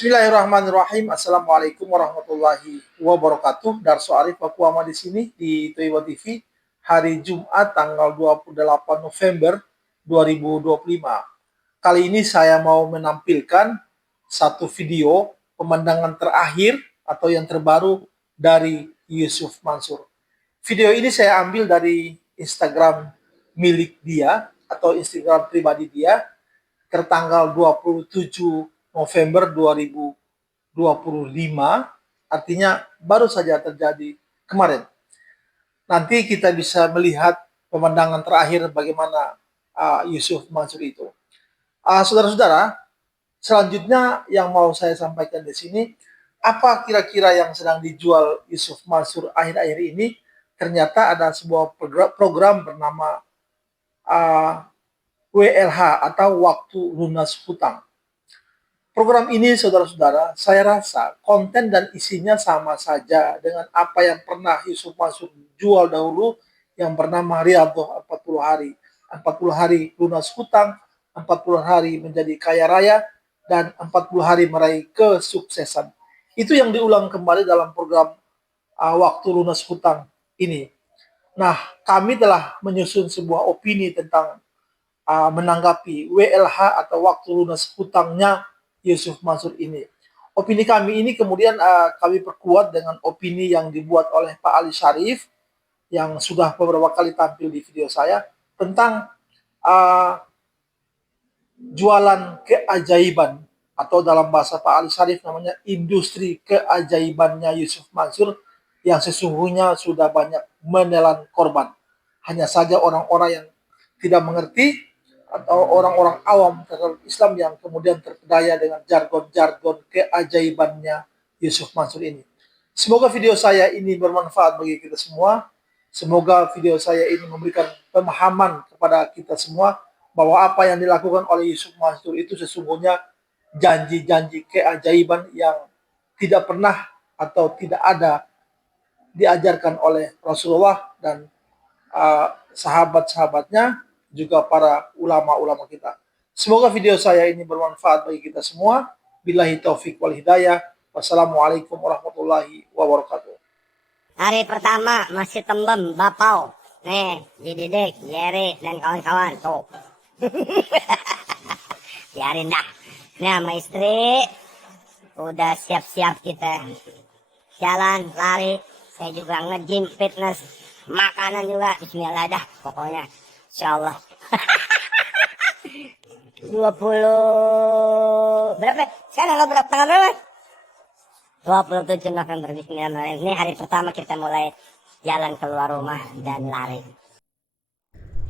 Bismillahirrahmanirrahim. Assalamualaikum warahmatullahi wabarakatuh. Darso Arif Pakuama di sini di Toiwa TV hari Jumat tanggal 28 November 2025. Kali ini saya mau menampilkan satu video pemandangan terakhir atau yang terbaru dari Yusuf Mansur. Video ini saya ambil dari Instagram milik dia atau Instagram pribadi dia tertanggal 27 November 2025, artinya baru saja terjadi kemarin. Nanti kita bisa melihat pemandangan terakhir bagaimana Yusuf Mansur itu. Saudara-saudara, selanjutnya yang mau saya sampaikan di sini, apa kira-kira yang sedang dijual Yusuf Mansur akhir-akhir ini? Ternyata ada sebuah program bernama WLH atau Waktu Lunas Hutang. Program ini, saudara-saudara, saya rasa konten dan isinya sama saja dengan apa yang pernah Yusuf Mansur jual dahulu yang bernama Riyadhah 40 hari. 40 hari lunas hutang, 40 hari menjadi kaya raya, dan 40 hari meraih kesuksesan. Itu yang diulang kembali dalam program Waktu Lunas Hutang ini. Nah, kami telah menyusun sebuah opini tentang menanggapi WLH atau Waktu Lunas Hutangnya Yusuf Mansur ini. Opini kami ini kemudian kami perkuat dengan opini yang dibuat oleh Pak Ali Syarif yang sudah beberapa kali tampil di video saya tentang jualan keajaiban atau dalam bahasa Pak Ali Syarif namanya industri keajaibannya Yusuf Mansur yang sesungguhnya sudah banyak menelan korban. Hanya saja orang-orang yang tidak mengerti atau orang-orang awam terhadap Islam yang kemudian terpedaya dengan jargon-jargon keajaibannya Yusuf Mansur ini. Semoga video saya ini bermanfaat bagi kita semua. Semoga video saya ini memberikan pemahaman kepada kita semua bahwa apa yang dilakukan oleh Yusuf Mansur itu sesungguhnya janji-janji keajaiban yang tidak pernah atau tidak ada diajarkan oleh Rasulullah dan sahabat-sahabatnya, juga para ulama-ulama kita. Semoga video saya ini bermanfaat bagi kita semua. Billahi taufik wal hidayah. Wassalamualaikum warahmatullahi wabarakatuh. Hari pertama masih tembem, bapau. Nih, dididik, Yeri, dan kawan-kawan. Tuh. Biarin dah. Nah, sama istri, udah siap-siap kita. Jalan, lari. Saya juga nge-gym, fitness. Makanan juga. Bismillah dah, pokoknya. Insyaallah. 20 berapa? Sekarang berapa tanggal berapa? 27 November. Bismillahirrahmanirrahim. Ini hari pertama kita mulai jalan keluar rumah dan lari.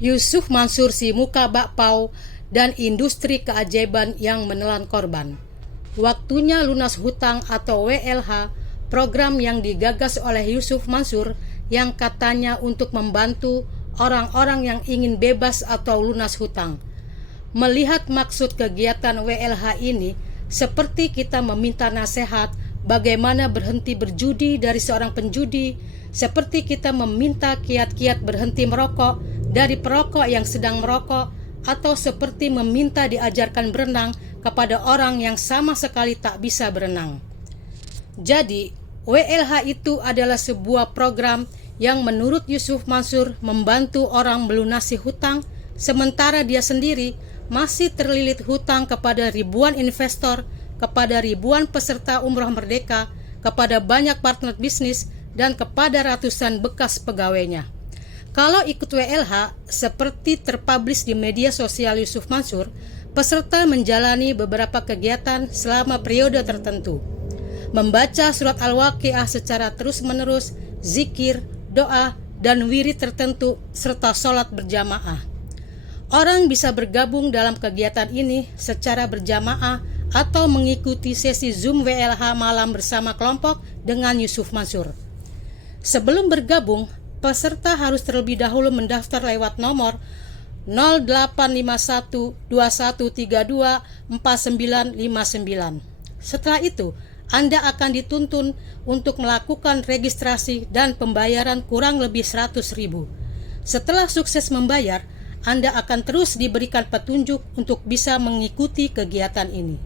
Yusuf Mansur si muka bakpao dan industri keajaiban yang menelan korban. Waktunya lunas hutang atau WLH, program yang digagas oleh Yusuf Mansur yang katanya untuk membantu orang-orang yang ingin bebas atau lunas hutang. Melihat maksud kegiatan WLH ini, seperti kita meminta nasihat bagaimana berhenti berjudi dari seorang penjudi, seperti kita meminta kiat-kiat berhenti merokok dari perokok yang sedang merokok, atau seperti meminta diajarkan berenang kepada orang yang sama sekali tak bisa berenang. Jadi, WLH itu adalah sebuah program yang menurut Yusuf Mansur membantu orang melunasi hutang, sementara dia sendiri masih terlilit hutang kepada ribuan investor, kepada ribuan peserta umroh merdeka, kepada banyak partner bisnis, dan kepada ratusan bekas pegawainya. Kalau ikut WLH, seperti terpublish di media sosial Yusuf Mansur, peserta menjalani beberapa kegiatan selama periode tertentu. Membaca surat Al-Waqiah secara terus-menerus, zikir, doa, dan wirid tertentu, serta sholat berjamaah. Orang bisa bergabung dalam kegiatan ini secara berjamaah atau mengikuti sesi Zoom WLH malam bersama kelompok dengan Yusuf Mansur. Sebelum bergabung, peserta harus terlebih dahulu mendaftar lewat nomor 085121324959. Setelah itu, Anda akan dituntun untuk melakukan registrasi dan pembayaran kurang lebih 100.000. Setelah sukses membayar, Anda akan terus diberikan petunjuk untuk bisa mengikuti kegiatan ini.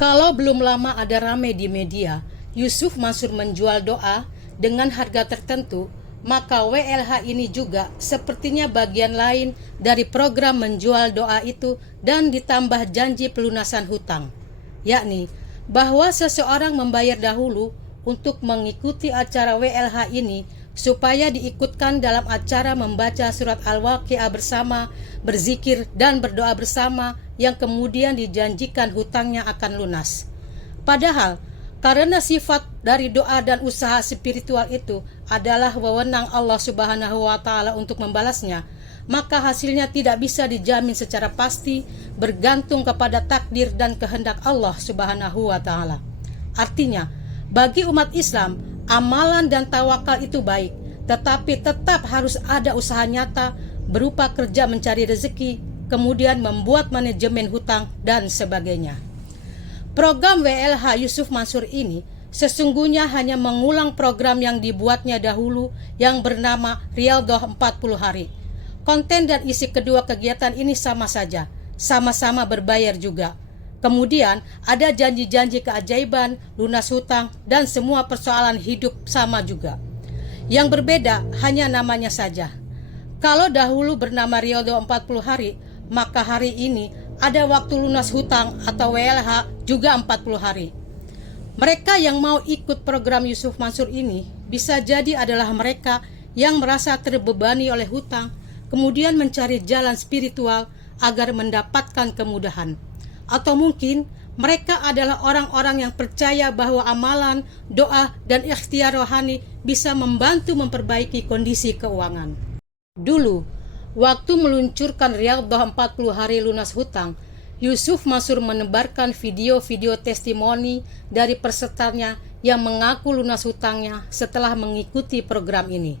Kalau belum lama ada ramai di media, Yusuf Mansur menjual doa dengan harga tertentu, maka WLH ini juga sepertinya bagian lain dari program menjual doa itu dan ditambah janji pelunasan hutang, yakni bahwa seseorang membayar dahulu untuk mengikuti acara WLH ini supaya diikutkan dalam acara membaca surat Al-Waqiah bersama, berzikir dan berdoa bersama yang kemudian dijanjikan hutangnya akan lunas. Padahal karena sifat dari doa dan usaha spiritual itu adalah wewenang Allah Subhanahu wa Ta'ala untuk membalasnya, maka hasilnya tidak bisa dijamin secara pasti, bergantung kepada takdir dan kehendak Allah Subhanahu wa Ta'ala. Artinya, bagi umat Islam, amalan dan tawakal itu baik, tetapi tetap harus ada usaha nyata berupa kerja mencari rezeki, kemudian membuat manajemen hutang dan sebagainya. Program WLH Yusuf Mansur ini sesungguhnya hanya mengulang program yang dibuatnya dahulu yang bernama Riyadhah 40 Hari. Konten dan isi kedua kegiatan ini sama saja, sama-sama berbayar juga. Kemudian ada janji-janji keajaiban, lunas hutang, dan semua persoalan hidup sama juga. Yang berbeda hanya namanya saja. Kalau dahulu bernama Riyadhah 40 Hari, maka hari ini ada waktu lunas hutang atau WLH juga 40 hari. Mereka yang mau ikut program Yusuf Mansur ini bisa jadi adalah mereka yang merasa terbebani oleh hutang, kemudian mencari jalan spiritual agar mendapatkan kemudahan. Atau mungkin mereka adalah orang-orang yang percaya bahwa amalan, doa, dan ikhtiar rohani bisa membantu memperbaiki kondisi keuangan. Dulu, waktu meluncurkan Riyadhah 40 Hari lunas hutang, Yusuf Mansur menebarkan video-video testimoni dari pesertanya yang mengaku lunas hutangnya setelah mengikuti program ini.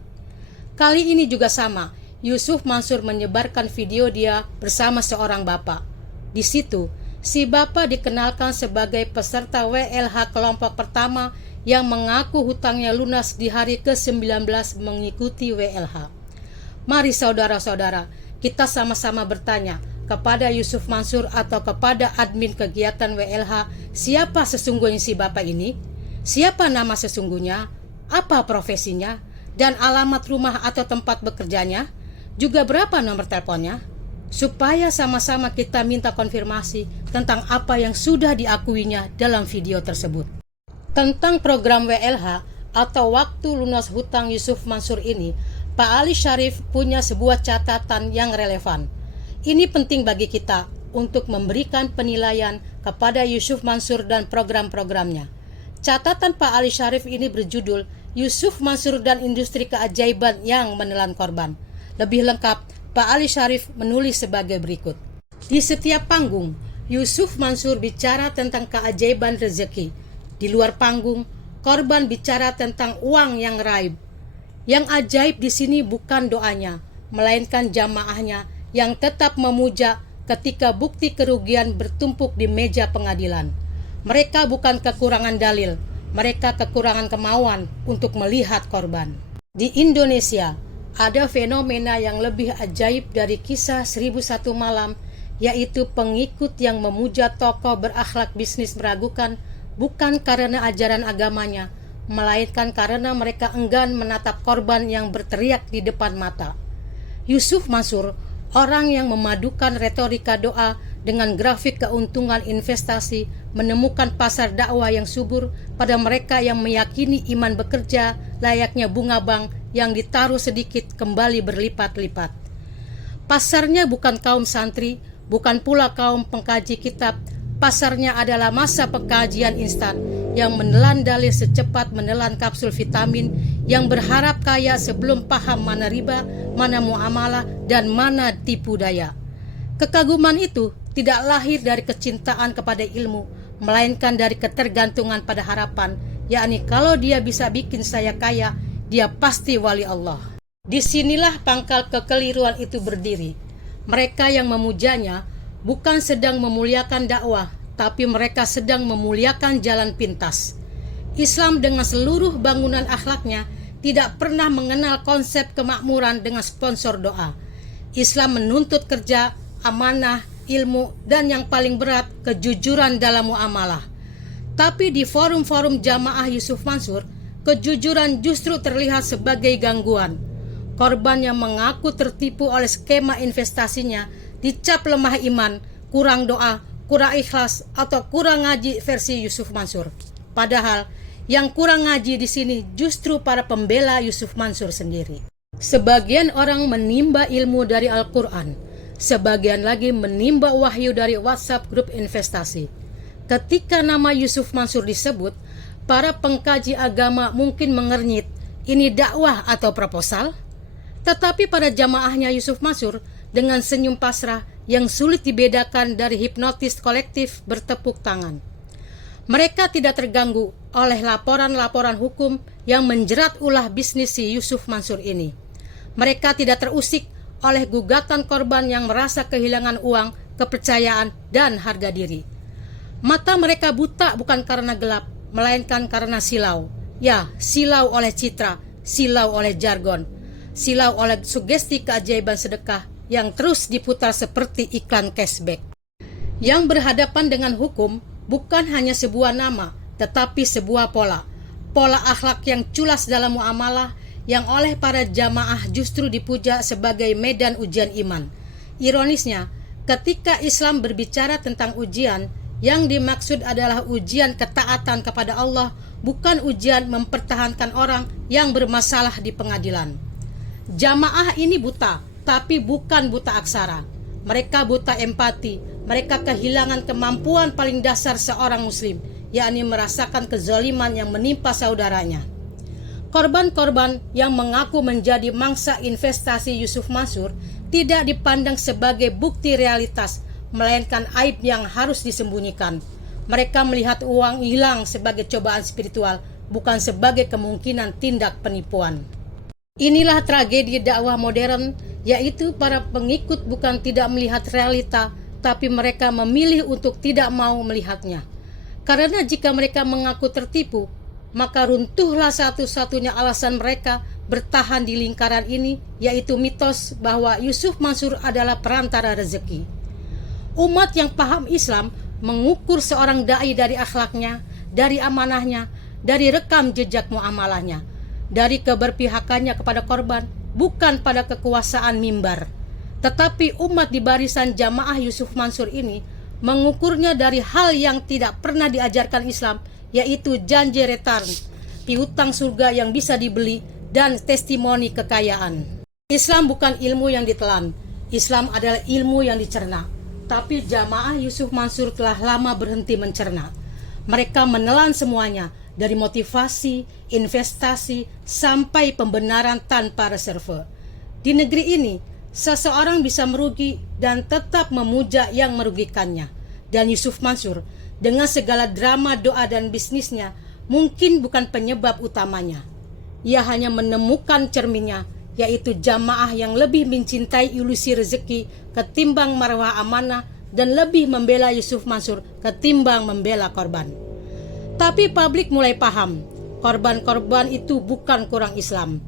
Kali ini juga sama, Yusuf Mansur menyebarkan video dia bersama seorang bapak. Di situ, si bapak dikenalkan sebagai peserta WLH kelompok pertama yang mengaku hutangnya lunas di hari ke-19 mengikuti WLH. Mari saudara-saudara, kita sama-sama bertanya kepada Yusuf Mansur atau kepada admin kegiatan WLH, siapa sesungguhnya si bapak ini? Siapa nama sesungguhnya? Apa profesinya? Dan alamat rumah atau tempat bekerjanya? Juga berapa nomor teleponnya? Supaya sama-sama kita minta konfirmasi tentang apa yang sudah diakuinya dalam video tersebut. Tentang program WLH atau waktu lunas hutang Yusuf Mansur ini, Pak Ali Syarif punya sebuah catatan yang relevan. Ini penting bagi kita untuk memberikan penilaian kepada Yusuf Mansur dan program-programnya. Catatan Pak Ali Syarif ini berjudul Yusuf Mansur dan Industri Keajaiban yang Menelan Korban. Lebih lengkap, Pak Ali Syarif menulis sebagai berikut. Di setiap panggung, Yusuf Mansur bicara tentang keajaiban rezeki. Di luar panggung, korban bicara tentang uang yang raib. Yang ajaib di sini bukan doanya, melainkan jamaahnya yang tetap memuja ketika bukti kerugian bertumpuk di meja pengadilan. Mereka bukan kekurangan dalil, mereka kekurangan kemauan untuk melihat korban. Di Indonesia, ada fenomena yang lebih ajaib dari kisah 1001 malam, yaitu pengikut yang memuja tokoh berakhlak bisnis meragukan bukan karena ajaran agamanya, melainkan karena mereka enggan menatap korban yang berteriak di depan mata. Yusuf Mansur, orang yang memadukan retorika doa dengan grafik keuntungan investasi, menemukan pasar dakwah yang subur pada mereka yang meyakini iman bekerja layaknya bunga bank yang ditaruh sedikit kembali berlipat-lipat. Pasarnya bukan kaum santri, bukan pula kaum pengkaji kitab. Pasarnya adalah masa pengkajian instan yang menelan dalih secepat menelan kapsul vitamin, yang berharap kaya sebelum paham mana riba, mana muamalah, dan mana tipu daya. Kekaguman itu tidak lahir dari kecintaan kepada ilmu, melainkan dari ketergantungan pada harapan, yakni kalau dia bisa bikin saya kaya, dia pasti wali Allah. Disinilah pangkal kekeliruan itu berdiri. Mereka yang memujanya bukan sedang memuliakan dakwah, tapi mereka sedang memuliakan jalan pintas. Islam dengan seluruh bangunan akhlaknya tidak pernah mengenal konsep kemakmuran dengan sponsor doa. Islam menuntut kerja, amanah, ilmu, dan yang paling berat, kejujuran dalam muamalah. Tetapi di forum-forum jamaah Yusuf Mansur, kejujuran justru terlihat sebagai gangguan. Korban yang mengaku tertipu oleh skema investasinya dicap lemah iman, kurang doa, kurang ikhlas, atau kurang ngaji versi Yusuf Mansur. Padahal yang kurang ngaji di sini justru para pembela Yusuf Mansur sendiri. Sebagian orang menimba ilmu dari Al-Quran, sebagian lagi menimba wahyu dari WhatsApp grup investasi. Ketika nama Yusuf Mansur disebut, para pengkaji agama mungkin mengernyit, ini dakwah atau proposal? Tetapi pada jamaahnya Yusuf Mansur, dengan senyum pasrah yang sulit dibedakan dari hipnotis kolektif bertepuk tangan. Mereka tidak terganggu oleh laporan-laporan hukum yang menjerat ulah bisnis si Yusuf Mansur ini. Mereka tidak terusik oleh gugatan korban yang merasa kehilangan uang, kepercayaan, dan harga diri. Mata mereka buta bukan karena gelap, melainkan karena silau. Ya, silau oleh citra, silau oleh jargon, silau oleh sugesti keajaiban sedekah yang terus diputar seperti iklan cashback. Yang berhadapan dengan hukum bukan hanya sebuah nama, tetapi sebuah pola. Pola akhlak yang culas dalam muamalah yang oleh para jamaah justru dipuja sebagai medan ujian iman. Ironisnya, ketika Islam berbicara tentang ujian, yang dimaksud adalah ujian ketaatan kepada Allah, bukan ujian mempertahankan orang yang bermasalah di pengadilan. Jamaah ini buta, tapi bukan buta aksara. Mereka buta empati. Mereka kehilangan kemampuan paling dasar seorang muslim, yakni merasakan kezaliman yang menimpa saudaranya. Korban-korban yang mengaku menjadi mangsa investasi Yusuf Mansur tidak dipandang sebagai bukti realitas, melainkan aib yang harus disembunyikan. Mereka melihat uang hilang sebagai cobaan spiritual, bukan sebagai kemungkinan tindak penipuan. Inilah tragedi dakwah modern, yaitu para pengikut bukan tidak melihat realita, tapi mereka memilih untuk tidak mau melihatnya. Karena jika mereka mengaku tertipu, maka runtuhlah satu-satunya alasan mereka bertahan di lingkaran ini, yaitu mitos bahwa Yusuf Mansur adalah perantara rezeki. Umat yang paham Islam mengukur seorang dai dari akhlaknya, dari amanahnya, dari rekam jejak muamalahnya, dari keberpihakannya kepada korban, bukan pada kekuasaan mimbar. Tetapi umat di barisan jamaah Yusuf Mansur ini mengukurnya dari hal yang tidak pernah diajarkan Islam, yaitu janji return, piutang surga yang bisa dibeli, dan testimoni kekayaan. Islam bukan ilmu yang ditelan, Islam adalah ilmu yang dicerna. Tapi jamaah Yusuf Mansur telah lama berhenti mencerna. Mereka menelan semuanya, dari motivasi, investasi, sampai pembenaran tanpa reserve. Di negeri ini, seseorang bisa merugi dan tetap memuja yang merugikannya. Dan Yusuf Mansur, dengan segala drama doa dan bisnisnya, mungkin bukan penyebab utamanya. Ia hanya menemukan cerminnya, yaitu jamaah yang lebih mencintai ilusi rezeki ketimbang marwah amanah dan lebih membela Yusuf Mansur ketimbang membela korban. Tapi publik mulai paham, korban-korban itu bukan kurang Islam.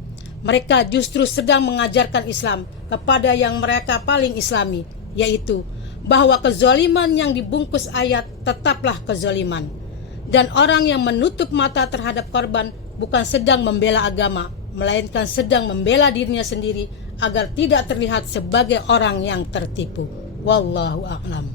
Mereka justru sedang mengajarkan Islam kepada yang mereka paling islami, yaitu bahwa kezaliman yang dibungkus ayat tetaplah kezaliman. Dan orang yang menutup mata terhadap korban bukan sedang membela agama, melainkan sedang membela dirinya sendiri agar tidak terlihat sebagai orang yang tertipu. Wallahu a'lam.